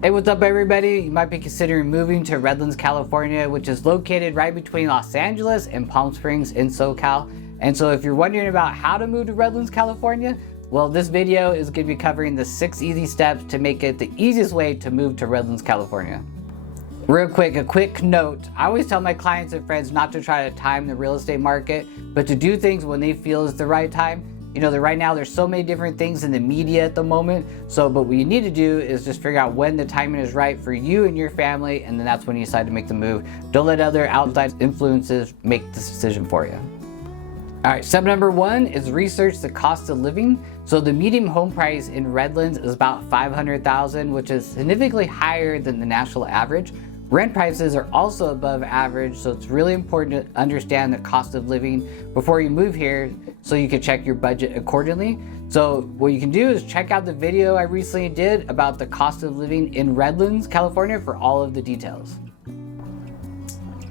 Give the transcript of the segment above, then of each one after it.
Hey, what's up everybody? You might be considering moving to Redlands, California, which is located right between Los Angeles and Palm Springs in SoCal. And so if you're wondering about how to move to Redlands, California, well, this video is going to be covering the 6 easy steps to make it the easiest way to move to Redlands, California. Real quick, a quick note. I always tell my clients and friends not to try to time the real estate market, but to do things when they feel is the right time. You know, right now there's so many different things in the media at the moment. But what you need to do is just figure out when the timing is right for you and your family, and then that's when you decide to make the move. Don't let other outside influences make this decision for you. All right, step number 1 is research the cost of living. So the median home price in Redlands is about $500,000, which is significantly higher than the national average. Rent prices are also above average, so it's really important to understand the cost of living before you move here so you can check your budget accordingly. So what you can do is check out the video I recently did about the cost of living in Redlands, California for all of the details.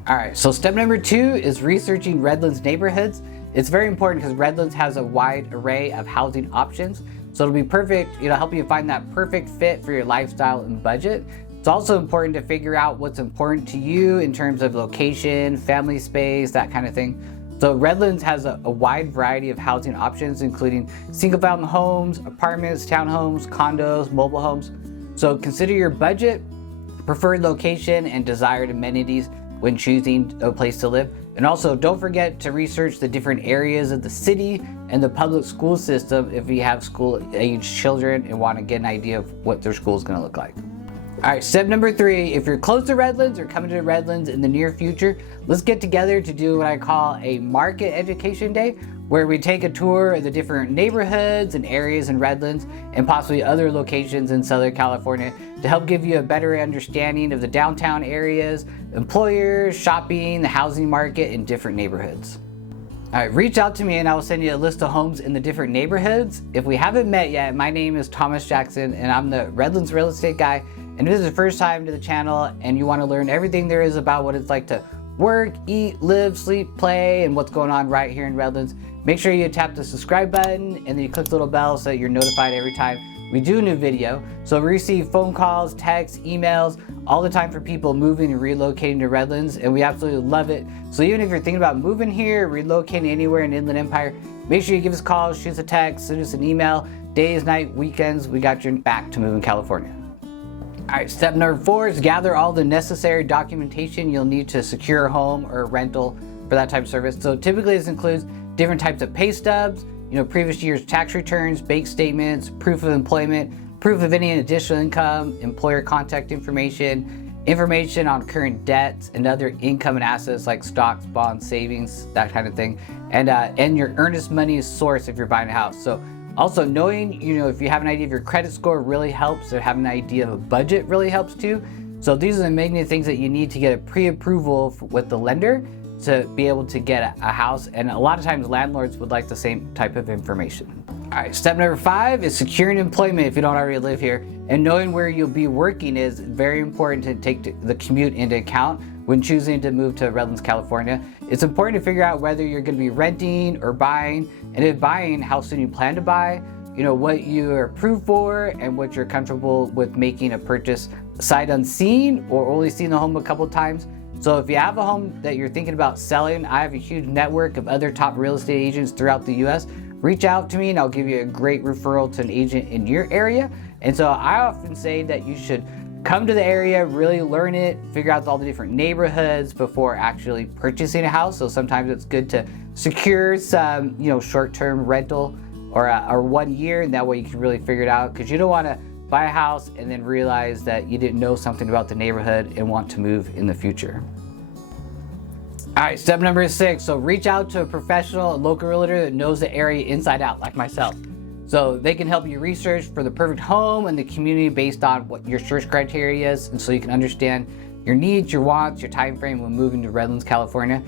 All right, so step number 2 is researching Redlands neighborhoods. It's very important because Redlands has a wide array of housing options. So it'll be perfect, help you find that perfect fit for your lifestyle and budget. It's also important to figure out what's important to you in terms of location, family space, that kind of thing. So Redlands has a wide variety of housing options, including single-family homes, apartments, townhomes, condos, mobile homes. So consider your budget, preferred location, and desired amenities when choosing a place to live. And also don't forget to research the different areas of the city and the public school system if you have school-age children and want to get an idea of what their school is going to look like. All right, step number 3, if you're close to Redlands or coming to Redlands in the near future, let's get together to do what I call a market education day, where we take a tour of the different neighborhoods and areas in Redlands and possibly other locations in Southern California to help give you a better understanding of the downtown areas, employers, shopping, the housing market in different neighborhoods. All right, reach out to me and I will send you a list of homes in the different neighborhoods. If we haven't met yet, my name is Thomas Jackson and I'm the Redlands real estate guy. And if this is the first time to the channel and you want to learn everything there is about what it's like to work, eat, live, sleep, play, and what's going on right here in Redlands, make sure you tap the subscribe button and then you click the little bell so that you're notified every time we do a new video. So we receive phone calls, texts, emails all the time for people moving and relocating to Redlands, and we absolutely love it. So even if you're thinking about moving here, relocating anywhere in Inland Empire, make sure you give us a call, shoot us a text, send us an email, days, night, weekends, we got your back to move in California. All right, step number 4 is gather all the necessary documentation you'll need to secure a home or a rental for that type of service. So typically this includes different types of pay stubs, previous year's tax returns, bank statements, proof of employment, proof of any additional income, employer contact information, information on current debts and other income and assets like stocks, bonds, savings, that kind of thing, and your earnest money source if you're buying a house. So also knowing, if you have an idea of your credit score really helps, or having an idea of a budget really helps too. So these are the main things that you need to get a pre-approval with the lender to be able to get a house. And a lot of times landlords would like the same type of information. All right, step number 5 is securing employment if you don't already live here. And knowing where you'll be working is very important to take the commute into account when choosing to move to Redlands, California. It's important to figure out whether you're going to be renting or buying, and if buying, how soon you plan to buy, what you are approved for, and what you're comfortable with making a purchase sight unseen or only seeing the home a couple times. So if you have a home that you're thinking about selling, I have a huge network of other top real estate agents throughout the US. Reach out to me and I'll give you a great referral to an agent in your area. And so I often say that you should come to the area, really learn it, figure out all the different neighborhoods before actually purchasing a house. So sometimes it's good to secure some, short-term rental or 1 year, and that way you can really figure it out, because you don't want to buy a house and then realize that you didn't know something about the neighborhood and want to move in the future. All right, step number 6. So reach out to a professional local realtor that knows the area inside out, like myself. So they can help you research for the perfect home and the community based on what your search criteria is, and so you can understand your needs, your wants, your time frame when moving to Redlands, California.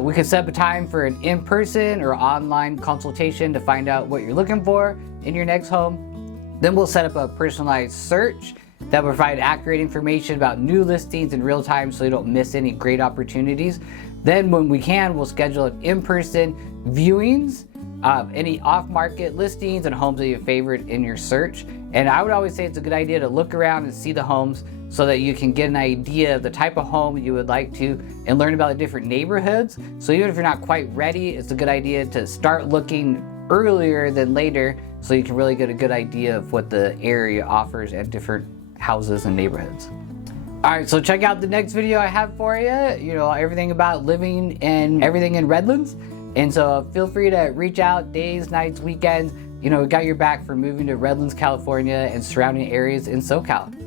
We can set up a time for an in-person or online consultation to find out what you're looking for in your next home. Then we'll set up a personalized search that will provide accurate information about new listings in real time so you don't miss any great opportunities. Then when we can, we'll schedule an in-person viewings any off-market listings and homes that you favorite in your search. And I would always say it's a good idea to look around and see the homes so that you can get an idea of the type of home you would like to and learn about the different neighborhoods. So even if you're not quite ready, it's a good idea to start looking earlier than later so you can really get a good idea of what the area offers at different houses and neighborhoods. Alright, so check out the next video I have for you, you know, everything about living and everything in Redlands. And so feel free to reach out days, nights, weekends. You know, we got your back for moving to Redlands, California and surrounding areas in SoCal.